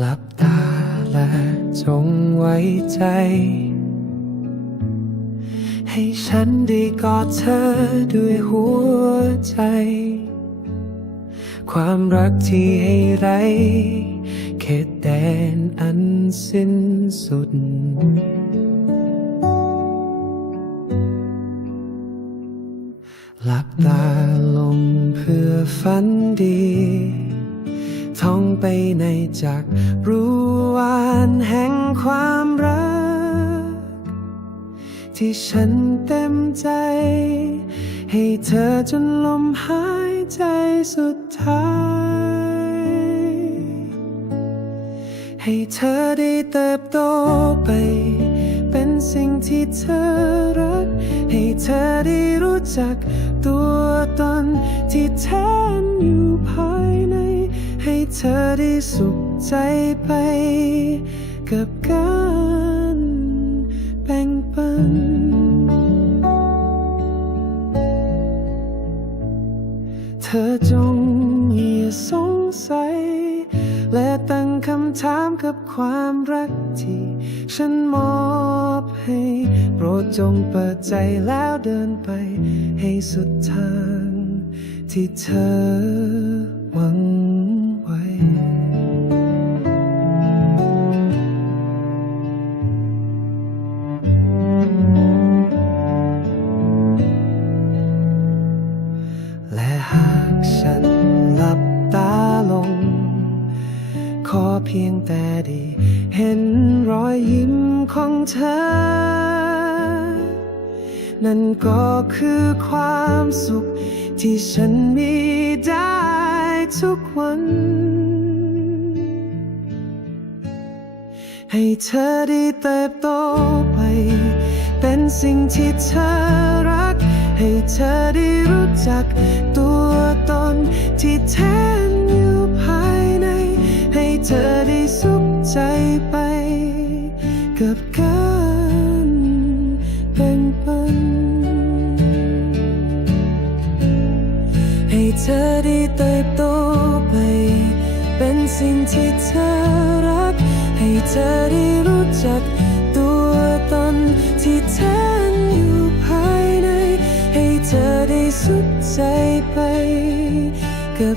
หลับตาและจงไว้ใจ ให้ฉันได้กอดเธอด้วยหัวใจ ความรักที่ให้ไรเขตแดนอันสิ้นสุด หลับตาลงเพื่อฝันดี ไปในจักรรู้วานแห่งความรัก ที่ฉันเต็มใจ ให้เธอจนลมหายใจสุดท้าย ให้เธอได้เติบโตไป เป็นสิ่งที่เธอรัก ให้เธอได้รู้จักตัวตน เธอได้สุขใจไป กับการแบ่งปัน เธอจงอย่าสงสัย และตั้งคำถามกับความรักที่ฉันมอบให้ โปรดจงเปิดใจแล้วเดินไป ให้สุดทาง ที่เธอหวัง อเพียงแต่ได้เห็นรอยยิ้มของเธอ นั่นก็คือความสุขที่ฉันมีได้ทุกวัน ให้เธอได้เติบโตไป เป็นสิ่งที่เธอรัก ให้เธอได้รู้จักตัวตนที่แท้ กับการแบ่งปัน ให้เธอได้เติบโตไป เป็นสิ่งที่เธอรัก ให้เธอได้รู้จักตัวตนที่แท้อยู่ภายใน ให้เธอได้สุขใจไป กับ